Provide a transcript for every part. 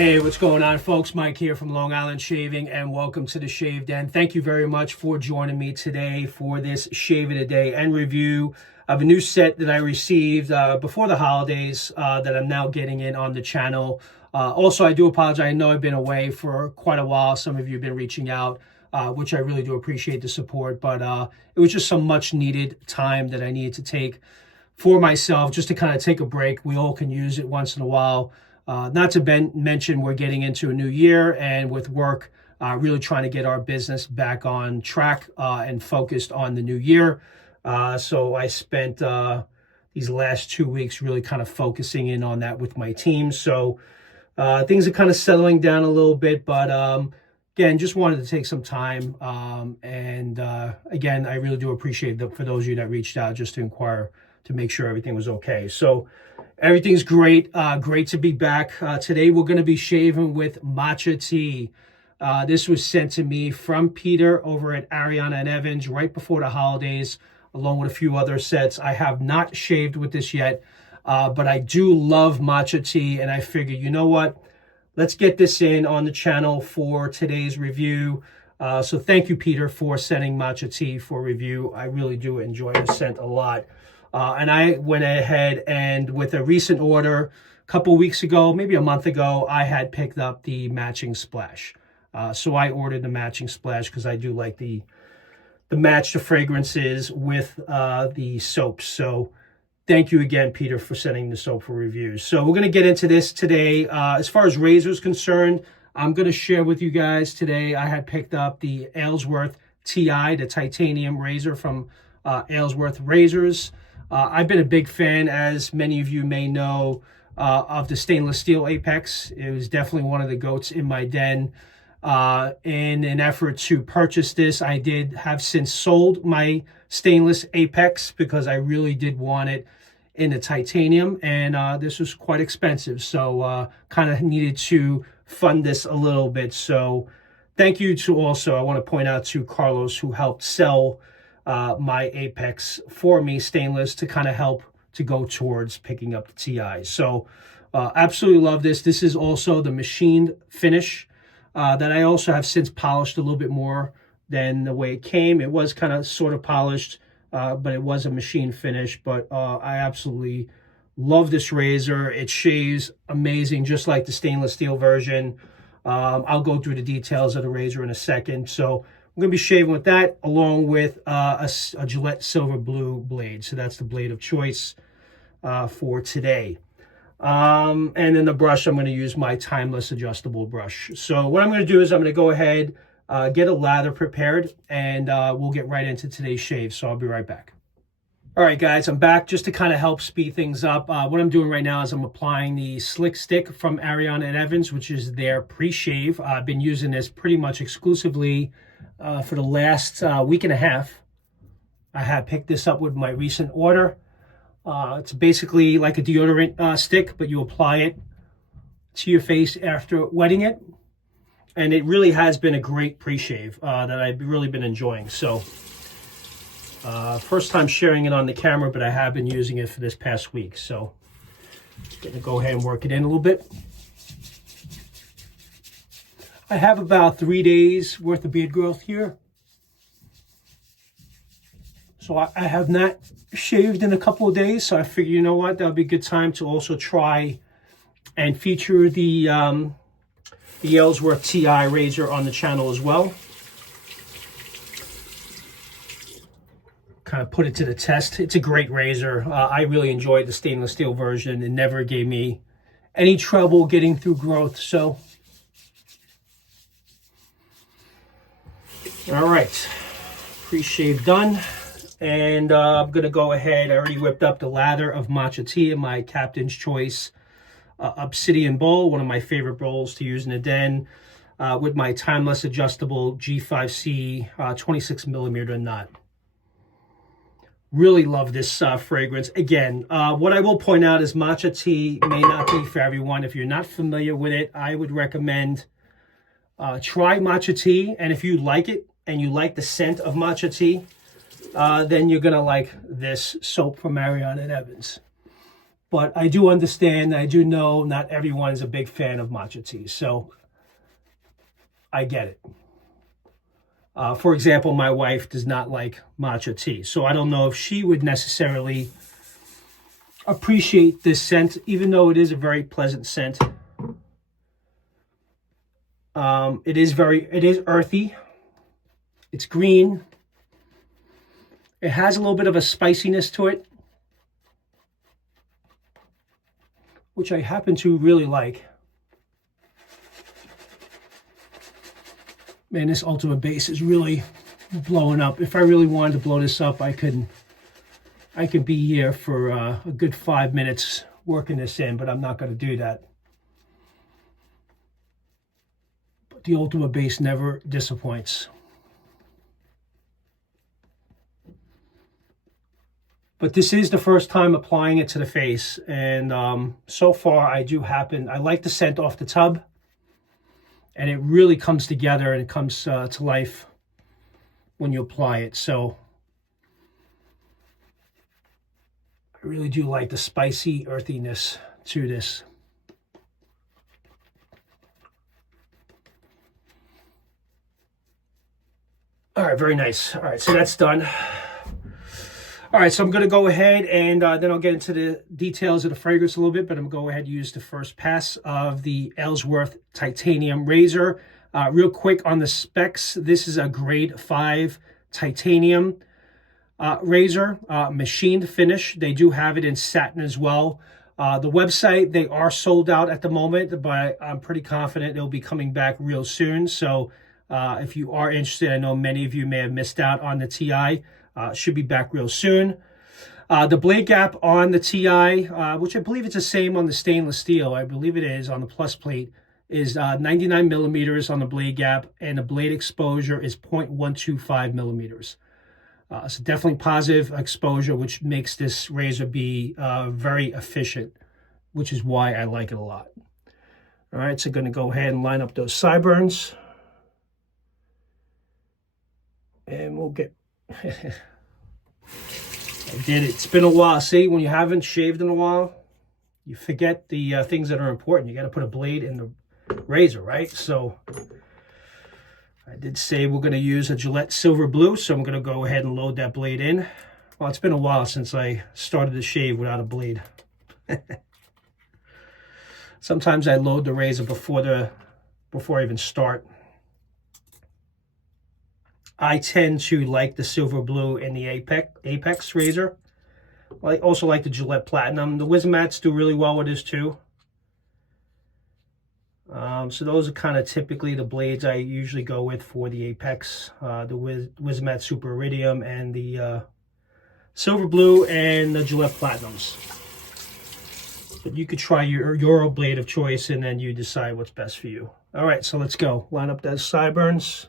Hey, what's going on, folks? Mike here from Long Island Shaving, and welcome to the Shave Den. Thank you very much for joining me today for this Shave of the Day and review of a new set that I received before the holidays that I'm now getting in on the channel. Also, I do apologize. I know I've been away for quite a while. Some of you have been reaching out, which I really do appreciate the support, but it was just some much needed time that I needed to take for myself, just to kind of take a break. We all can use it once in a while. Not to mention, we're getting into a new year, and with work, really trying to get our business back on track and focused on the new year. So I spent these last 2 weeks really kind of focusing in on that with my team. So things are kind of settling down a little bit, but again, just wanted to take some time. Again, I really do appreciate for those of you that reached out just to inquire to make sure everything was okay. So everything's great. Great to be back. Today we're going to be shaving with Matcha tea. This was sent to me from Peter over at Ariana Evans right before the holidays, along with a few other sets. I have not shaved with this yet, but I do love matcha tea, and I figured, you know what? Let's get this in on the channel for today's review. So thank you, Peter, for sending matcha tea for review. I really do enjoy the scent a lot. And I went ahead and with a recent order a couple weeks ago, maybe a month ago, I had picked up the matching splash. So I ordered the matching splash because I do like the match the fragrances with the soaps. So thank you again, Peter, for sending the soap for review. So we're going to get into this today. As far as razors concerned, I'm going to share with you guys today. I had picked up the Aylsworth TI, the titanium razor from Aylsworth Razors. I've been a big fan, as many of you may know, of the stainless steel Apex. It was definitely one of the goats in my den. In an effort to purchase this, I have since sold my stainless Apex because I really did want it in the titanium, and this was quite expensive, so kind of needed to fund this a little bit. So thank you to also, I want to point out to Carlos, who helped sell my Apex for me, stainless, to kind of help to go towards picking up the TI. So absolutely love this. This is also the machined finish that I also have since polished a little bit more than the way it came. It was kind of sort of polished, but it was a machine finish. But I absolutely love this razor. It shaves amazing, just like the stainless steel version. I'll go through the details of the razor in a second. So I'm going to be shaving with that, along with a Gillette Silver Blue blade. So that's the blade of choice for today. And then the brush, I'm going to use my timeless adjustable brush. So what I'm going to do is I'm going to go ahead, get a lather prepared, and we'll get right into today's shave. So I'll be right back. All right, guys, I'm back just to kind of help speed things up. What I'm doing right now is I'm applying the Slick Stick from Ariana Evans, which is their pre-shave. I've been using this pretty much exclusively for the last week and a half. I had picked this up with my recent order. It's basically like a deodorant stick, but you apply it to your face after wetting it. And it really has been a great pre-shave that I've really been enjoying. So first time sharing it on the camera, but I have been using it for this past week. So going to go ahead and work it in a little bit. I have about 3 days worth of beard growth here. So I have not shaved in a couple of days. So I figured, you know what, that'll be a good time to also try and feature the Aylsworth TI razor on the channel as well. Kind of put it to the test. It's a great razor. I really enjoyed the stainless steel version. It never gave me any trouble getting through growth. So all right, pre-shave done, and I'm gonna go ahead. I already whipped up the lather of matcha tea in my Captain's Choice obsidian bowl, one of my favorite bowls to use in the den, with my timeless adjustable G5C 26 millimeter knot. Really love this fragrance. Again, what I will point out is matcha tea may not be for everyone. If you're not familiar with it, I would recommend try matcha tea, and if you like it and you like the scent of matcha tea, then you're gonna like this soap from Ariana Evans. But I do understand, I do know not everyone is a big fan of matcha tea, so I get it. For example, my wife does not like matcha tea, so I don't know if she would necessarily appreciate this scent, even though it is a very pleasant scent. It is earthy. It's green. It has a little bit of a spiciness to it, which I happen to really like. Man, this Ultimate Base is really blowing up. If I really wanted to blow this up, I could be here for a good 5 minutes working this in, but I'm not going to do that. But the Ultimate Base never disappoints. But this is the first time applying it to the face, and so far I like the scent off the tub, and it really comes together and it comes to life when you apply it. So I really do like the spicy earthiness to this. All right, very nice. All right, so that's done. All right, so I'm going to go ahead and then I'll get into the details of the fragrance a little bit, but I'm going to go ahead and use the first pass of the Aylsworth Titanium Razor. Real quick on the specs, this is a grade 5 titanium razor, machined finish. They do have it in satin as well. The website, they are sold out at the moment, but I'm pretty confident they'll be coming back real soon. So if you are interested, I know many of you may have missed out on the TI. Should be back real soon. The blade gap on the TI, which I believe it's the same on the stainless steel, I believe it is on the plus plate, is 99 millimeters on the blade gap, and the blade exposure is 0.125 millimeters. So definitely positive exposure, which makes this razor be very efficient, which is why I like it a lot. All right, so going to go ahead and line up those sideburns. And we'll get... I did it. It's been a while. See, when you haven't shaved in a while, you forget the things that are important. You got to put a blade in the razor, right? So I did say we're going to use a Gillette Silver Blue, so I'm going to go ahead and load that blade in. Well, it's been a while since I started to shave without a blade. Sometimes I load the razor before I even start. I tend to like the Silver Blue and the Apex razor. I also like the Gillette Platinum. The Wismats do really well with this too. So those are kind of typically the blades I usually go with for the Apex. The Wismat Super Iridium and the Silver Blue and the Gillette Platinums. But you could try your blade of choice and then you decide what's best for you. All right, so let's go. Line up those sideburns.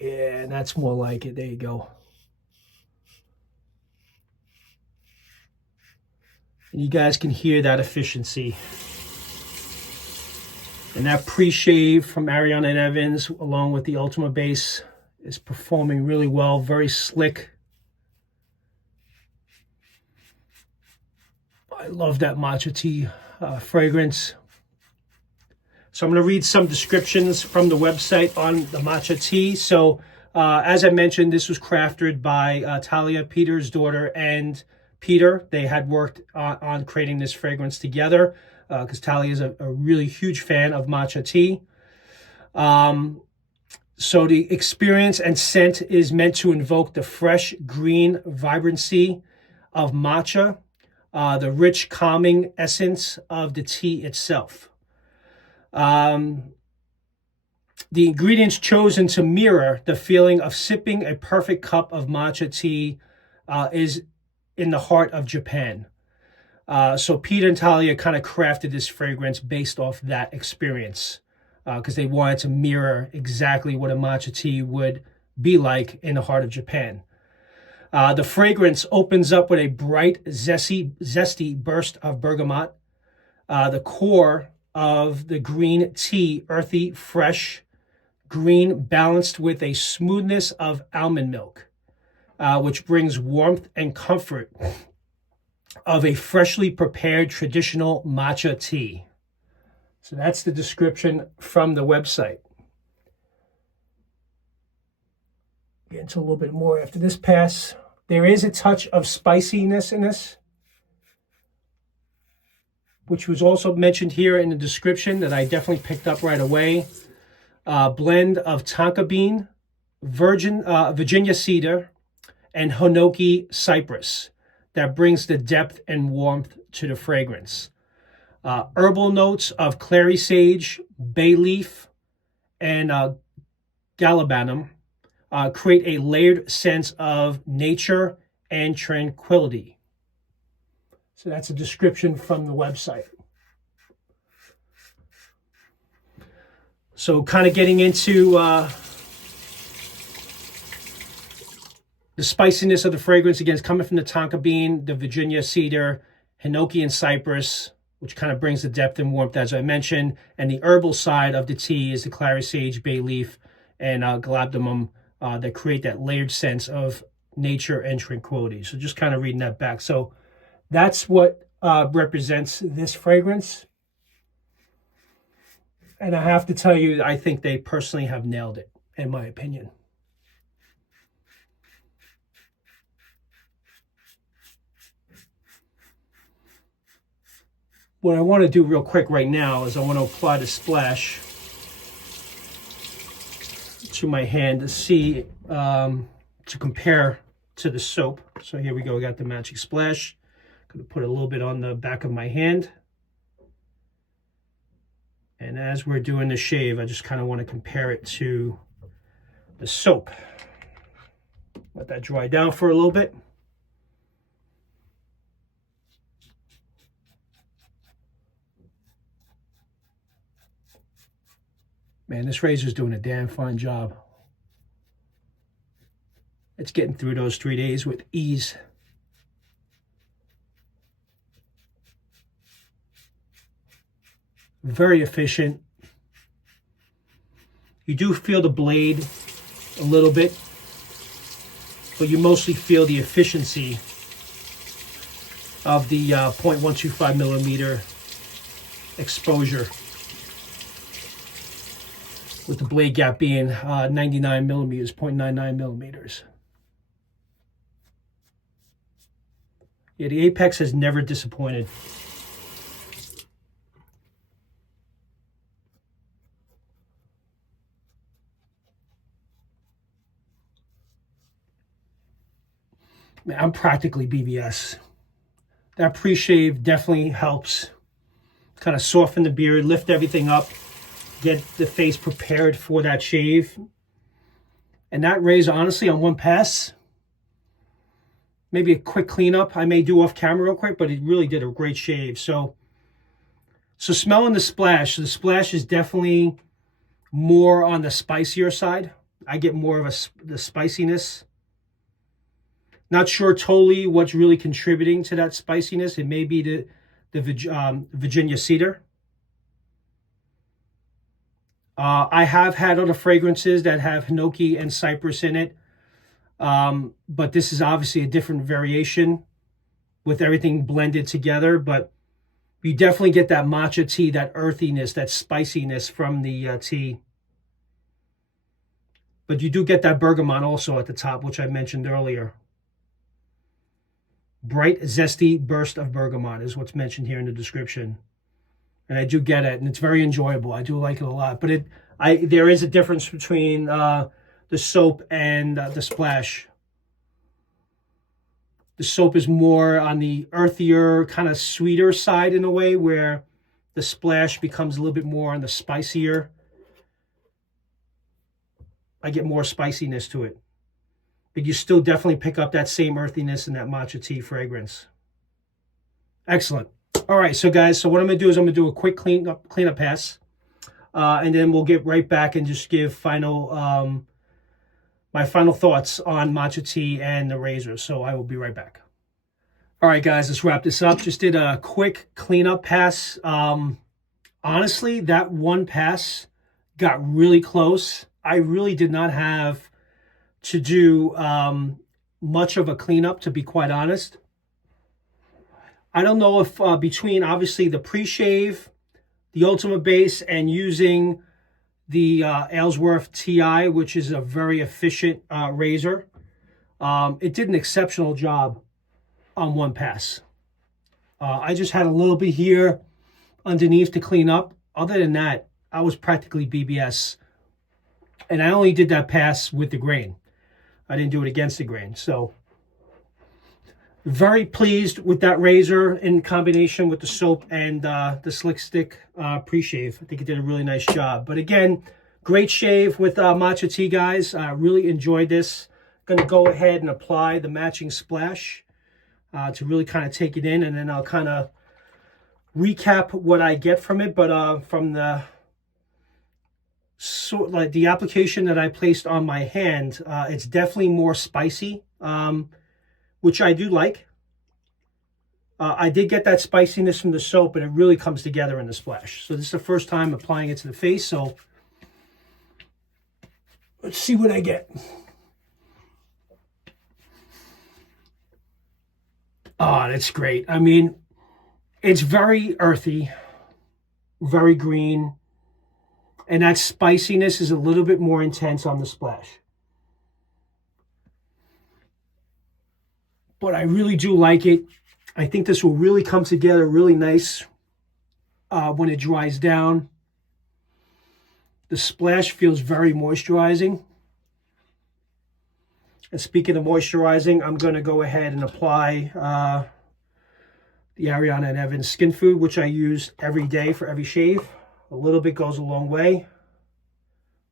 Yeah, that's more like it. There you go. And you guys can hear that efficiency. And that pre-shave from Ariana Evans, along with the Ultimate Base, is performing really well. Very slick. I love that matcha tea fragrance. So I'm going to read some descriptions from the website on the matcha tea. So as I mentioned, this was crafted by Talia, Peter's daughter, and Peter. They had worked on creating this fragrance together because Talia is a really huge fan of matcha tea. So the experience and scent is meant to invoke the fresh green vibrancy of matcha, the rich calming essence of the tea itself. The ingredients chosen to mirror the feeling of sipping a perfect cup of matcha tea is in the heart of Japan. So Peter and Talia kind of crafted this fragrance based off that experience because they wanted to mirror exactly what a matcha tea would be like in the heart of Japan. The fragrance opens up with a bright, zesty burst of bergamot. The core of the green tea, earthy, fresh, green, balanced with a smoothness of almond milk, which brings warmth and comfort of a freshly prepared traditional matcha tea. So that's the description from the website. Get into a little bit more after this pass. There is a touch of spiciness in this, which was also mentioned here in the description that I definitely picked up right away. Blend of tonka bean, Virginia cedar, and hinoki cypress that brings the depth and warmth to the fragrance. Herbal notes of clary sage, bay leaf, and galbanum create a layered sense of nature and tranquility. So that's a description from the website. So kind of getting into the spiciness of the fragrance. Again, it's coming from the tonka bean, the Virginia cedar, hinoki and cypress, which kind of brings the depth and warmth, as I mentioned. And the herbal side of the tea is the clary sage, bay leaf, and galbanum that create that layered sense of nature and tranquility. So just kind of reading that back. So that's what represents this fragrance. And I have to tell you, I think they personally have nailed it, in my opinion. What I want to do real quick right now is I want to apply the splash to my hand to see, to compare to the soap. So here we go, we got the Magic Splash. I'm going to put a little bit on the back of my hand. And as we're doing the shave, I just kind of want to compare it to the soap. Let that dry down for a little bit. Man, this razor's doing a damn fine job. It's getting through those 3 days with ease. Very efficient. You do feel the blade a little bit, but you mostly feel the efficiency of the 0.125 millimeter exposure, with the blade gap being 99 millimeters, 0.99 millimeters. Yeah, the apex has never disappointed. Man, I'm practically BBS. That pre-shave definitely helps kind of soften the beard, lift everything up, get the face prepared for that shave. And that razor, honestly, on one pass, maybe a quick cleanup I may do off camera real quick, but it really did a great shave. So smelling the splash is definitely more on the spicier side. I get more of the spiciness. Not sure totally what's really contributing to that spiciness. It may be the Virginia cedar. I have had other fragrances that have hinoki and cypress in it, but this is obviously a different variation with everything blended together. But you definitely get that matcha tea, that earthiness, that spiciness from the tea. But you do get that bergamot also at the top, which I mentioned earlier. Bright, zesty burst of bergamot is what's mentioned here in the description. And I do get it, and it's very enjoyable. I do like it a lot. But there is a difference between the soap and the splash. The soap is more on the earthier, kind of sweeter side in a way, where the splash becomes a little bit more on the spicier. I get more spiciness to it. But you still definitely pick up that same earthiness in that matcha tea fragrance. Excellent. All right, so guys, so what I'm going to do is I'm going to do a quick cleanup pass. And then we'll get right back and just give my final thoughts on matcha tea and the razors. So I will be right back. All right, guys, let's wrap this up. Just did a quick cleanup pass. Honestly, that one pass got really close. I really did not have to do much of a cleanup, to be quite honest. I don't know if between obviously the pre-shave, the Ultimate Base, and using the Aylsworth TI, which is a very efficient razor, it did an exceptional job on one pass. I just had a little bit here underneath to clean up. Other than that, I was practically BBS. And I only did that pass with the grain. I didn't do it against the grain. So very pleased with that razor in combination with the soap and the Slick Stick pre-shave. I think it did a really nice job. But again, great shave with Matcha Tea, guys. I really enjoyed this. Going to go ahead and apply the matching splash to really kind of take it in, and then I'll kind of recap what I get from it. But from the like the application that I placed on my hand, it's definitely more spicy, which I do like. I did get that spiciness from the soap, and it really comes together in the splash. So this is the first time applying it to the face, so let's see what I get. Oh, that's great. I mean, it's very earthy, very green, and that spiciness is a little bit more intense on the splash. But I really do like it. I think this will really come together really nice when it dries down. The splash feels very moisturizing. And speaking of moisturizing, I'm going to go ahead and apply the Ariana Evans Skin Food, which I use every day for every shave. A little bit goes a long way.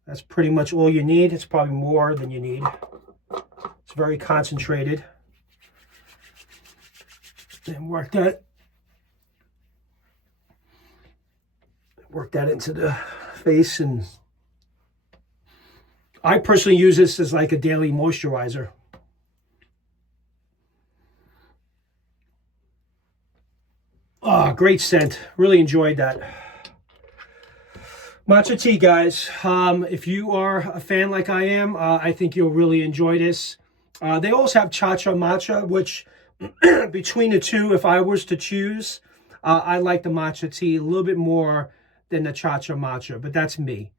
That's pretty much all you need. It's probably more than you need. It's very concentrated. And work that into the face. And I personally use this as like a daily moisturizer. Oh, great scent. Really enjoyed that. Matcha tea, guys. If you are a fan like I am, I think you'll really enjoy this. They also have Cha-Cha Matcha, which between the two, if I was to choose, I like the matcha tea a little bit more than the Cha-Cha Matcha, but that's me.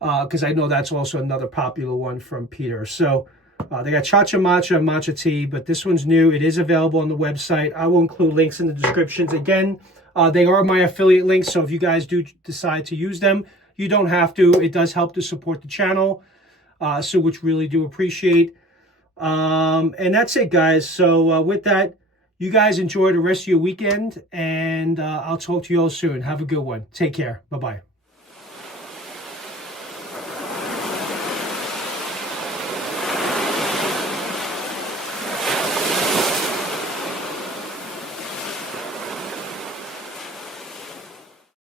Because I know that's also another popular one from Peter. So they got Cha-Cha Matcha and Matcha Tea, but this one's new. It is available on the website. I will include links in the descriptions. Again, they are my affiliate links, so if you guys do decide to use them, you don't have to. It does help to support the channel, so which really do appreciate. And that's it, guys. So with that, you guys enjoy the rest of your weekend, and I'll talk to you all soon. Have a good one. Take care. Bye-bye.